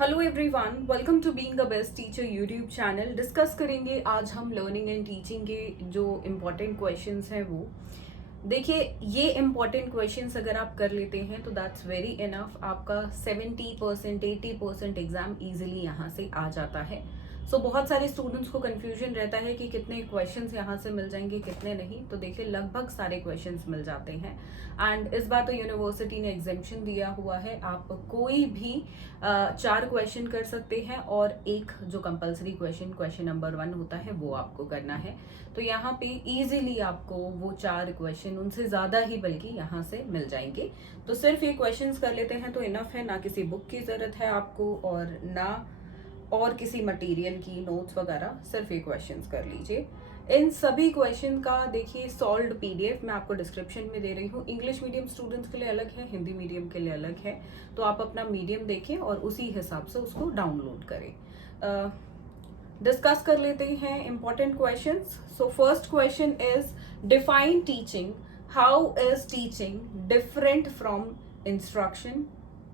Hello everyone, welcome to being the best teacher YouTube channel. Discuss करेंगे आज हम learning and teaching के जो इम्पोर्टेंट क्वेश्चंस हैं वो देखिए। ये इम्पोर्टेंट क्वेश्चंस अगर आप कर लेते हैं तो दैट्स वेरी इनफ। आपका 70% 80% एग्जाम इजीली यहाँ से आ जाता है। बहुत सारे स्टूडेंट्स को कंफ्यूजन रहता है कि कितने क्वेश्चंस यहाँ से मिल जाएंगे कितने नहीं। तो देखिए लगभग सारे क्वेश्चंस मिल जाते हैं। एंड इस बार तो यूनिवर्सिटी ने एग्जेम्पशन दिया हुआ है, आप कोई भी 4 क्वेश्चन कर सकते हैं और एक जो कंपलसरी क्वेश्चन नंबर 1 होता है वो आपको करना है। तो यहाँ पे इजीली आपको वो 4 क्वेश्चन, उनसे ज्यादा ही बल्कि यहाँ से मिल जाएंगे। तो सिर्फ ये क्वेश्चंस कर लेते हैं तो इनफ है, ना किसी बुक की जरूरत है आपको और ना और किसी मटेरियल की नोट्स वगैरह, सिर्फ ये क्वेश्चंस कर लीजिए। इन सभी क्वेश्चन का देखिए सॉल्व्ड पीडीएफ मैं आपको डिस्क्रिप्शन में दे रही हूँ। इंग्लिश मीडियम स्टूडेंट्स के लिए अलग है, हिंदी मीडियम के लिए अलग है। तो आप अपना मीडियम देखें और उसी हिसाब से उसको डाउनलोड करें। डिस्कस कर लेते हैं important questions. So first question is define teaching. How is teaching different from instruction,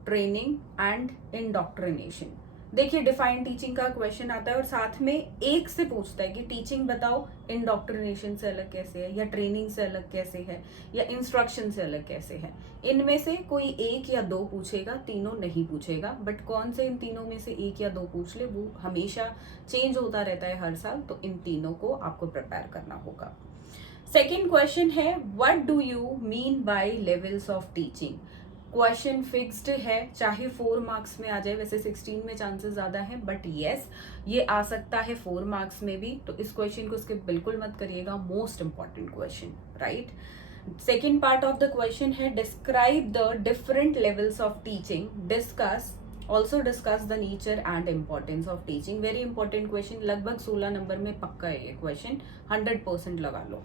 training and indoctrination. देखिए डिफाइन टीचिंग का क्वेश्चन आता है और साथ में एक से पूछता है कि टीचिंग बताओ इंडोक्ट्रिनेशन से अलग कैसे है, या ट्रेनिंग से अलग कैसे है, या इंस्ट्रक्शन से अलग कैसे है। इनमें से कोई एक या दो पूछेगा, तीनों नहीं पूछेगा। बट कौन से इन तीनों में से एक या दो पूछ ले वो हमेशा चेंज होता रहता है हर साल। तो इन तीनों को आपको प्रिपेयर करना होगा। सेकेंड क्वेश्चन है what do you mean by levels of teaching. Question fixed है, चाहे 4 मार्क्स में आ जाए। वैसे 16 में चांसेस ज्यादा है बट यस ये आ सकता है 4 मार्क्स में भी। तो इस क्वेश्चन को स्किप बिल्कुल मत करिएगा, most important question, right. Second part of the question है describe the different levels of teaching, discuss the nature and importance of teaching. Very important question, लगभग 16 नंबर में पक्का है ये क्वेश्चन, 100% लगा लो।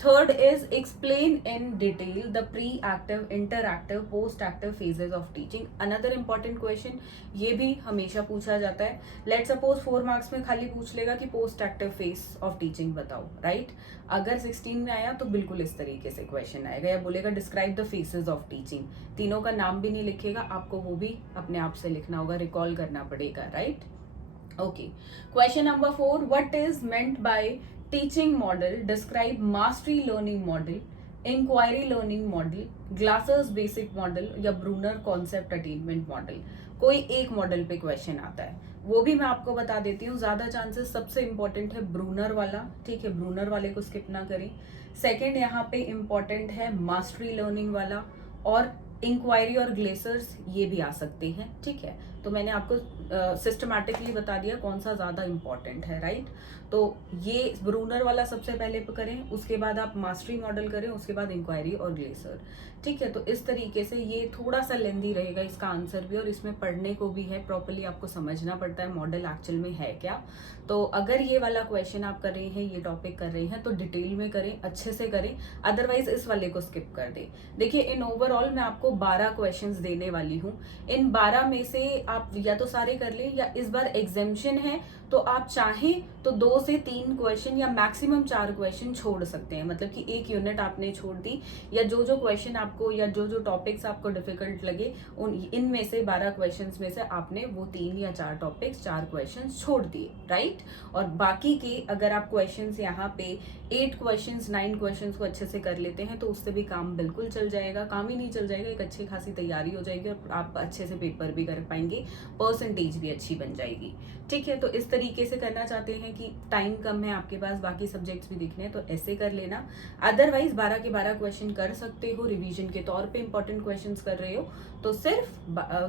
Third is explain in detail the pre active, interactive, post active phases of teaching. Another important question, ये भी हमेशा पूछा जाता है। लेट सपोज 4 मार्क्स में खाली पूछ लेगा कि post active phase of teaching बताओ, राइट। अगर 16 में आया तो बिल्कुल इस तरीके से क्वेश्चन आएगा, या बोलेगा describe the faces of teaching. तीनों का नाम भी नहीं लिखेगा, आपको वो भी अपने आप से लिखना होगा, रिकॉल करना पड़ेगा, right. Okay, question number 4 what is meant by teaching model. Describe mastery learning model, inquiry learning model, Glaser's basic model या ब्रूनर कॉन्सेप्ट अटेनमेंट मॉडल। कोई एक मॉडल पे क्वेश्चन आता है, वो भी मैं आपको बता देती हूँ। ज्यादा चांसेस सबसे इंपॉर्टेंट है ब्रूनर वाला, ठीक है, ब्रूनर वाले को स्किप ना करें। सेकेंड यहाँ पे इंपॉर्टेंट है मास्टरी लर्निंग वाला, और इंक्वायरी और ग्लेसर्स ये भी आ सकते हैं, ठीक है। तो मैंने आपको सिस्टमैटिकली बता दिया कौन सा ज्यादा इंपॉर्टेंट है, राइट। तो ये ब्रूनर वाला सबसे पहले करें, उसके बाद आप मास्टरी मॉडल करें, उसके बाद इंक्वायरी और ग्लेसर, ठीक है। तो इस तरीके से ये थोड़ा सा लेंदी रहेगा इसका आंसर भी, और इसमें पढ़ने को भी है, प्रॉपर्ली आपको समझना पड़ता है मॉडल एक्चुअल में है क्या। तो अगर ये वाला क्वेश्चन आप कर रहे हैं, ये टॉपिक कर रहे हैं, तो डिटेल में करें, अच्छे से करें, अदरवाइज इस वाले को स्किप कर दें। देखिए इन ओवरऑल मैं आपको 12 क्वेश्चंस देने वाली हूँ। इन 12 में से आप या तो सारे कर लें, या इस बार एग्जेम्पशन है तो आप चाहें तो 2 से 3 क्वेश्चन या मैक्सिमम 4 क्वेश्चन छोड़ सकते हैं। मतलब कि एक यूनिट आपने छोड़ दी, या जो जो क्वेश्चन आपको या जो जो टॉपिक्स आपको डिफिकल्ट लगे उन इनमें से 12 क्वेश्चंस में से आपने वो 3 या 4 टॉपिक्स 4 क्वेश्चंस छोड़ दिए, राइट। और बाकी के अगर आप क्वेश्चंस यहाँ पे 8 क्वेश्चंस 9 क्वेश्चंस को अच्छे से कर लेते हैं तो उससे भी काम बिल्कुल चल जाएगा। काम ही नहीं चल जाएगा, एक अच्छी खासी तैयारी हो जाएगी और आप अच्छे से पेपर भी कर पाएंगे, परसेंटेज भी अच्छी बन जाएगी, ठीक है। तो इस तरीके से करना चाहते हैं कि टाइम कम है आपके पास, बाकी सब्जेक्ट्स भी दिखने हैं, तो ऐसे कर लेना। अदरवाइज 12 के 12 क्वेश्चन कर सकते हो, रिवीजन के तौर पे इंपॉर्टेंट क्वेश्चंस कर रहे हो तो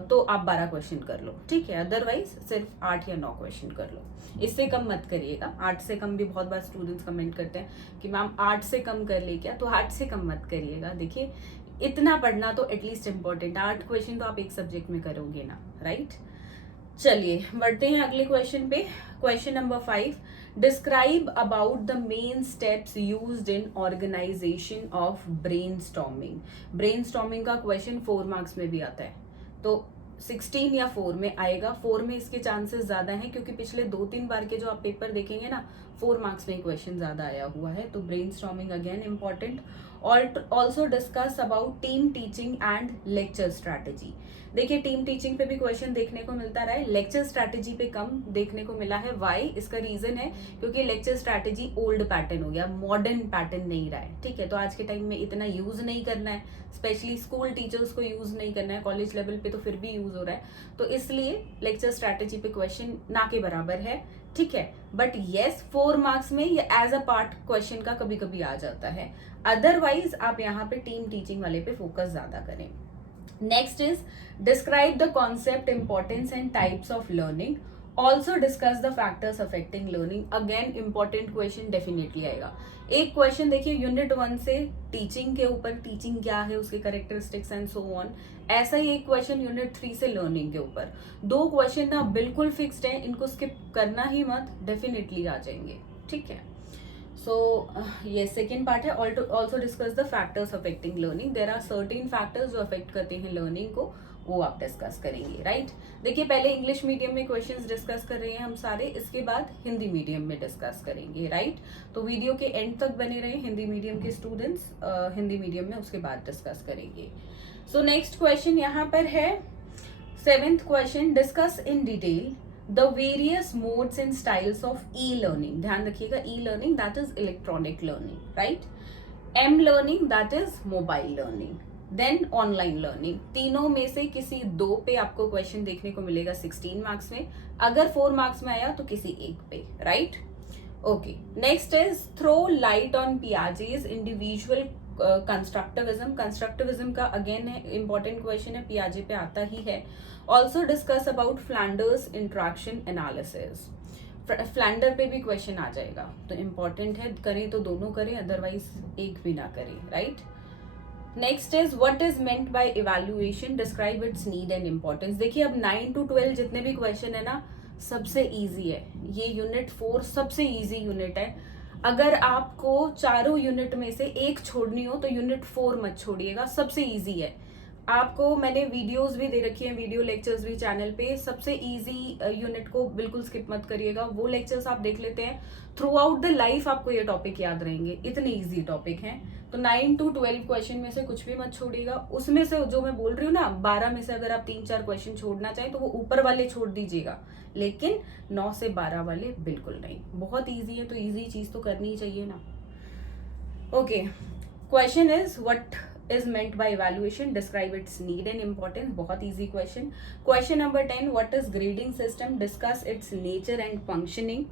तो आप 12 क्वेश्चन कर लो, ठीक है। अदरवाइज सिर्फ 8 या 9 क्वेश्चन कर लो, इससे कम मत करिएगा। 8 से कम भी बहुत बार स्टूडेंट्स कमेंट करते हैं कि मैम 8 से कम कर ले क्या, तो 8 से कम मत करिएगा। देखिए इतना पढ़ना तो एटलीस्ट इम्पोर्टेंट, 8 क्वेश्चन तो आप एक सब्जेक्ट में करोगे ना, राइट। चलिए बढ़ते हैं अगले क्वेश्चन पे। Question number 5 describe about the main steps used in organization of brainstorming. Brainstorming का क्वेश्चन 4 मार्क्स में भी आता है, तो 16 या 4 में आएगा। 4 में इसके चांसेस ज्यादा हैं क्योंकि पिछले 2-3 बार के जो आप पेपर देखेंगे ना, 4 मार्क्स में क्वेश्चन ज्यादा आया हुआ है। तो brainstorming again important. Also discuss about team teaching and lecture strategy. देखिए टीम टीचिंग पे भी क्वेश्चन देखने को मिलता रहा है, लेक्चर स्ट्रैटेजी पे कम देखने को मिला है। वाई? इसका रीजन है क्योंकि लेक्चर स्ट्रैटेजी ओल्ड पैटर्न हो गया, मॉडर्न पैटर्न नहीं रहा है, ठीक है। तो आज के टाइम में इतना यूज नहीं करना है, स्पेशली स्कूल टीचर्स को यूज नहीं करना है, कॉलेज लेवल पे तो फिर भी यूज हो रहा है। तो इसलिए लेक्चर स्ट्रैटेजी पे क्वेश्चन ना के बराबर है, ठीक है। बट येस 4 मार्क्स में ये एज अ पार्ट क्वेश्चन का कभी कभी आ जाता है। अदरवाइज आप यहाँ पे टीम टीचिंग वाले पे फोकस ज्यादा करें। Next is describe the concept, importance and types of learning, also discuss the factors affecting learning. Again important question definitely आएगा। एक क्वेश्चन देखिए यूनिट 1 से टीचिंग के ऊपर, टीचिंग क्या है, उसके कैरेक्टरिस्टिक्स एंड सो ऑन। ऐसा ही एक क्वेश्चन यूनिट 3 से लर्निंग के ऊपर। 2 क्वेश्चन ना बिल्कुल फिक्स्ड है, इनको स्किप करना ही मत, डेफिनेटली आ जाएंगे, ठीक है। सो ये सेकेंड पार्ट है, also discuss the factors affecting learning. There are certain factors जो अफेक्ट करते हैं लर्निंग को, वो आप डिस्कस करेंगे, राइट। देखिए पहले इंग्लिश मीडियम में क्वेश्चंस डिस्कस कर रहे हैं हम सारे, इसके बाद हिंदी मीडियम में डिस्कस करेंगे, राइट। तो वीडियो के एंड तक बने रहे हिंदी मीडियम के स्टूडेंट्स, हिंदी मीडियम में उसके बाद डिस्कस करेंगे। सो नेक्स्ट क्वेश्चन यहाँ पर है 7th question, discuss in detail the various modes and styles of E learning. ध्यान रखिएगा, E learning that is electronic learning, right. M learning that is mobile learning, then online learning. तीनों में से किसी 2 पे आपको क्वेश्चन देखने को मिलेगा 16 मार्क्स में, अगर 4 मार्क्स में आया तो किसी एक पे, right. Okay, next is throw light on Piaget's individual constructivism. Constructivism का अगेन इंपॉर्टेंट क्वेश्चन है, पियाजे पे आता ही है। Also discuss about Flanders interaction analysis. Flander पे भी क्वेश्चन आ जाएगा, तो इंपॉर्टेंट है, करें तो दोनों करें, अदरवाइज एक भी ना करें, right. Next is what is meant bye evaluation, describe it's need and importance. देखिए अब 9 to 12 जितने भी क्वेश्चन है ना, सबसे इजी है ये। यूनिट 4 सबसे इजी यूनिट है। अगर आपको चारों यूनिट में से एक छोड़नी हो तो यूनिट 4 मत छोड़िएगा, सबसे इजी है। आपको मैंने वीडियोस भी दे रखी हैं, वीडियो लेक्चर्स भी चैनल पे। सबसे इजी यूनिट को बिल्कुल स्किप मत करिएगा, वो लेक्चर्स आप देख लेते हैं, थ्रू आउट द लाइफ आपको ये टॉपिक याद रहेंगे, इतने इजी टॉपिक हैं। तो 9 to 12 क्वेश्चन में से कुछ भी मत छोड़िएगा। उसमें से जो मैं बोल रही हूँ ना, 12 में से अगर आप 3-4 क्वेश्चन छोड़ना चाहें तो वो ऊपर वाले छोड़ दीजिएगा, लेकिन 9 से 12 वाले बिल्कुल नहीं। बहुत ईजी है तो ईजी चीज तो करनी ही चाहिए ना। Okay, question is what is meant by evaluation, describe its need and importance। बहुत easy question। Question number 10, what is grading system, discuss its nature and functioning,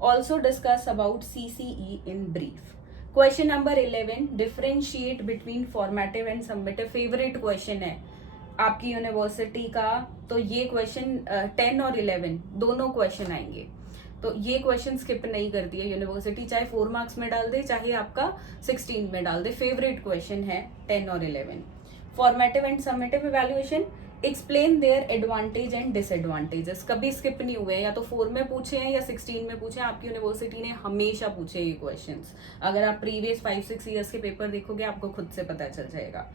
also discuss about CCE in brief। Question number 11, differentiate between formative and summative। favorite question है आपकी university का, तो ये question 10 और 11 दोनों question आएंगे, तो ये क्वेश्चन स्किप नहीं करती है यूनिवर्सिटी, चाहे 4 मार्क्स में डाल दे चाहे आपका 16 में डाल दे। फेवरेट क्वेश्चन है 10 और 11। Formative and summative evaluation, explain their advantage and disadvantages. कभी स्किप नहीं हुए हैं, या तो 4 में पूछे हैं या 16 में पूछे हैं, आपकी यूनिवर्सिटी ने हमेशा पूछे ये क्वेश्चंस। अगर आप प्रीवियस 5-6 ईयर्स के पेपर देखोगे आपको खुद से पता चल जाएगा।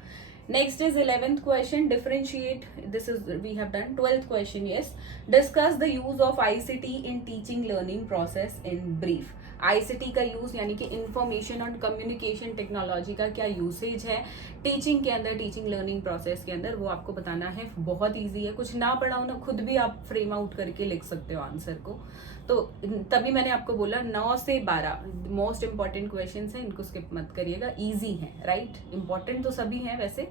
Next is 11th question, differentiate, this is we have done। 12th question, yes, discuss the use of ICT in teaching learning process in brief। ICT का यूज यानी कि इंफॉर्मेशन और कम्युनिकेशन टेक्नोलॉजी का क्या यूसेज है टीचिंग के अंदर, teaching learning process के अंदर, वो आपको बताना है। बहुत इजी है, कुछ ना पढ़ा हो ना, खुद भी आप फ्रेम आउट करके लिख सकते हो आंसर को। तो तभी मैंने आपको बोला 9 से 12 मोस्ट इंपॉर्टेंट क्वेश्चंस हैं, इनको स्किप मत करिएगा, इजी हैं, राइट। इंपॉर्टेंट तो सभी हैं वैसे,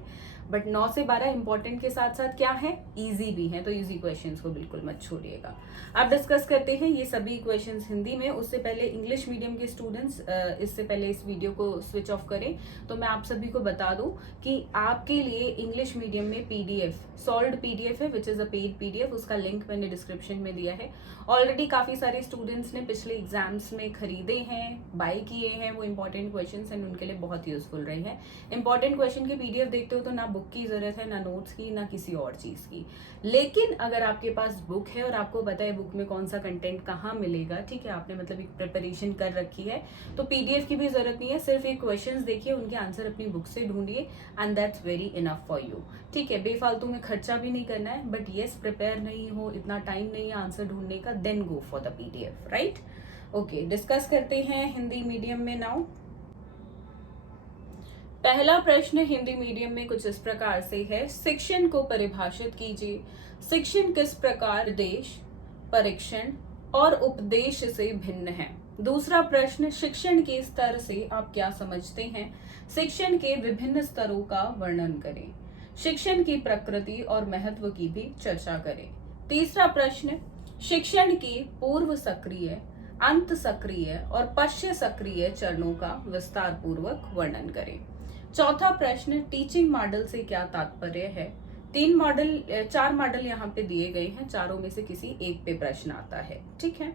बट 9 से 12 इंपॉर्टेंट के साथ साथ क्या है, इजी भी हैं, तो इजी क्वेश्चंस को बिल्कुल मत छोड़िएगा। अब डिस्कस करते हैं ये सभी क्वेश्चंस हिंदी में। उससे पहले इंग्लिश मीडियम के स्टूडेंट्स इससे पहले इस वीडियो को स्विच ऑफ करें तो मैं आप सभी को बता दूं कि आपके लिए इंग्लिश मीडियम में पीडीएफ, सॉल्व्ड पीडीएफ है, which is a paid PDF, उसका लिंक मैंने डिस्क्रिप्शन में दिया है। ऑलरेडी काफी सारे स्टूडेंट्स ने पिछले एग्जाम्स में खरीदे हैं, बाय किए हैं वो इंपॉर्टेंट क्वेश्चंस, एंड उनके लिए बहुत यूजफुल रहे हैं। इंपॉर्टेंट क्वेश्चन की पीडीएफ देखते हो तो ना बुक की जरूरत है, ना नोट्स की, ना किसी और चीज की। लेकिन अगर आपके पास बुक है और आपको पता है बुक में कौन सा कंटेंट कहाँ मिलेगा, ठीक है, आपने मतलब एक प्रिपरेशन कर रखी है, तो पीडीएफ की भी जरूरत नहीं है, सिर्फ एक क्वेश्चंस देखिए, उनके आंसर अपनी बुक से ढूंढिए, and that's very enough for you. ठीक है, बेफालतू में खर्चा भी नहीं करना है, बट येस प्रिपेयर नहीं हो, इतना टाइम नहीं है आंसर ढूंढने का, then go for the PDF, right. Okay, discuss करते हैं हिंदी मीडियम में नाउ। पहला प्रश्न हिंदी मीडियम में कुछ इस प्रकार से है, शिक्षण को परिभाषित कीजिए। शिक्षण किस प्रकार देश, परीक्षण और उपदेश से भिन्न है? दूसरा प्रश्न, शिक्षण के स्तर से आप क्या समझते हैं? शिक्षण के विभिन्न स्तरों का वर्णन करें। शिक्षण की प्रकृति और महत्व की भी चर्चा करें। तीसरा प्रश्न, शिक्षण के पूर्व सक्रिय, अंत सक्रिय और पश्चात सक्रिय चरणों का विस्तार पूर्वक वर्णन करें। चौथा प्रश्न, टीचिंग मॉडल से क्या तात्पर्य है? चार मॉडल यहाँ पे दिए गए हैं, चारों में से किसी एक पे प्रश्न आता है, ठीक है।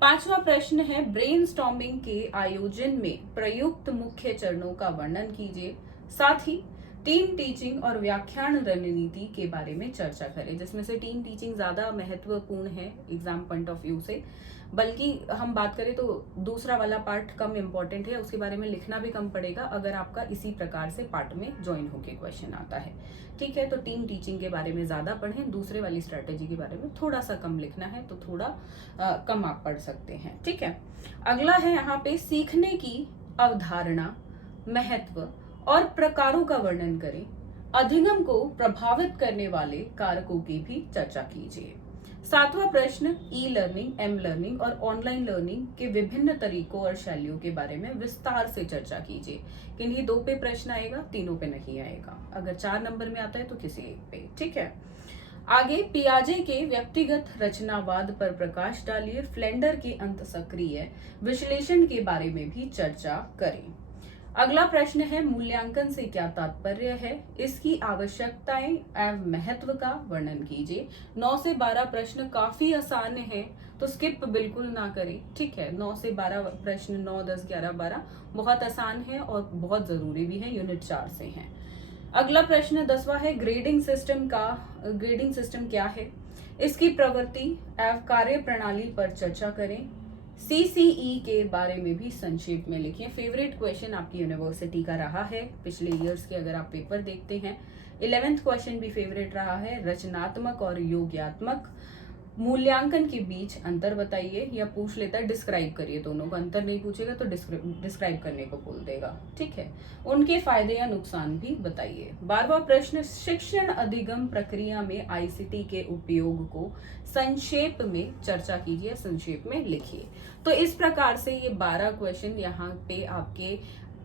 पांचवा प्रश्न है, ब्रेनस्टॉर्मिंग के आयोजन में प्रयुक्त मुख्य चरणों का वर्णन कीजिए। साथ ही टीम टीचिंग और व्याख्यान रणनीति के बारे में चर्चा करें, जिसमें से टीम टीचिंग ज्यादा महत्वपूर्ण है एग्जाम पॉइंट ऑफ व्यू से, बल्कि हम बात करें तो दूसरा वाला पार्ट कम इम्पोर्टेंट है, उसके बारे में लिखना भी कम पड़ेगा अगर आपका इसी प्रकार से पार्ट में ज्वाइन होके क्वेश्चन आता है, ठीक है। तो टीम टीचिंग के बारे में ज्यादा पढ़ें, दूसरे वाली स्ट्रेटेजी के बारे में थोड़ा सा कम लिखना है, तो थोड़ा कम आप पढ़ सकते हैं, ठीक है। अगला है यहाँ पे, सीखने की अवधारणा, महत्व और प्रकारों का वर्णन करें। अधिगम को प्रभावित करने वाले कारकों की भी चर्चा कीजिए। सातवां प्रश्न, ई लर्निंग, एम लर्निंग और ऑनलाइन लर्निंग के विभिन्न तरीकों और शैलियों के बारे में विस्तार से चर्चा कीजिए। किन्हीं दो पे प्रश्न आएगा, तीनों पे नहीं आएगा। अगर 4 नंबर में आता है तो किसी एक पे, ठीक है। आगे, पियाजे के व्यक्तिगत रचनावाद पर प्रकाश डालिए। फ्लेंडर के अंत सक्रिय विश्लेषण के बारे में भी चर्चा करें। अगला प्रश्न है, मूल्यांकन से क्या तात्पर्य है? इसकी आवश्यकताएं एवं महत्व का वर्णन कीजिए। 9 से 12 प्रश्न काफी आसान है, तो स्किप बिल्कुल ना करें, ठीक है। 9 से 12 प्रश्न, 9, 10, 11, 12 बहुत आसान है और बहुत जरूरी भी है, यूनिट 4 से हैं। अगला प्रश्न 10वां है, ग्रेडिंग सिस्टम क्या है? इसकी प्रवृत्ति एवं कार्य प्रणाली पर चर्चा करें। सीसीई के बारे में भी संक्षेप में लिखिए। फेवरेट क्वेश्चन आपकी यूनिवर्सिटी का रहा है पिछले ईयर्स के, अगर आप पेपर देखते हैं। 11th क्वेश्चन भी फेवरेट रहा है। रचनात्मक और योग्यात्मक मूल्यांकन के बीच अंतर बताइए, या पूछ लेता है डिस्क्राइब करिए, दोनों का अंतर नहीं पूछेगा तो डिस्क्राइब करने को बोल देगा, ठीक है। उनके फायदे या नुकसान भी बताइए। 12वां प्रश्न, शिक्षण अधिगम प्रक्रिया में आईसीटी के उपयोग को संक्षेप में चर्चा कीजिए, संक्षेप में लिखिए। तो इस प्रकार से ये 12 क्वेश्चन यहाँ पे आपके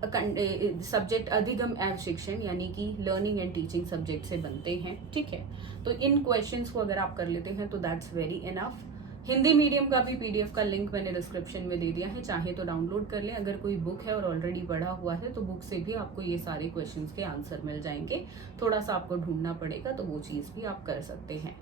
सब्जेक्ट अधिगम एवं शिक्षण यानी कि लर्निंग एंड टीचिंग सब्जेक्ट से बनते हैं, ठीक है। तो इन क्वेश्चंस को अगर आप कर लेते हैं तो that's very enough. Hindi medium का भी पीडीएफ का लिंक मैंने डिस्क्रिप्शन में दे दिया है, चाहे तो डाउनलोड कर लें। अगर कोई बुक है और ऑलरेडी पढ़ा हुआ है तो बुक से भी आपको ये सारे क्वेश्चंस के आंसर मिल जाएंगे, थोड़ा सा आपको ढूंढना पड़ेगा, तो वो चीज़ भी आप कर सकते हैं।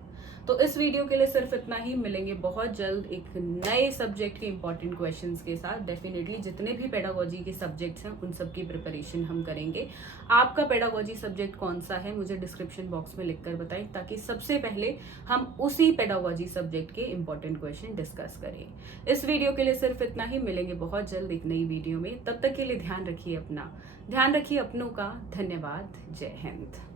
तो इस वीडियो के लिए सिर्फ इतना ही। मिलेंगे बहुत जल्द एक नए सब्जेक्ट के इंपॉर्टेंट क्वेश्चंस के साथ। डेफिनेटली जितने भी पेडागोजी के सब्जेक्ट्स हैं उन सब की प्रिपरेशन हम करेंगे। आपका पेडागोजी सब्जेक्ट कौन सा है मुझे डिस्क्रिप्शन बॉक्स में लिखकर बताएं, ताकि सबसे पहले हम उसी पेडागोजी सब्जेक्ट के इंपॉर्टेंट क्वेश्चन डिस्कस करें। इस वीडियो के लिए सिर्फ इतना ही। मिलेंगे बहुत जल्द एक नई वीडियो में, तब तक के लिए ध्यान रखिए अपना, ध्यान रखिए अपनों का। धन्यवाद। जय हिंद।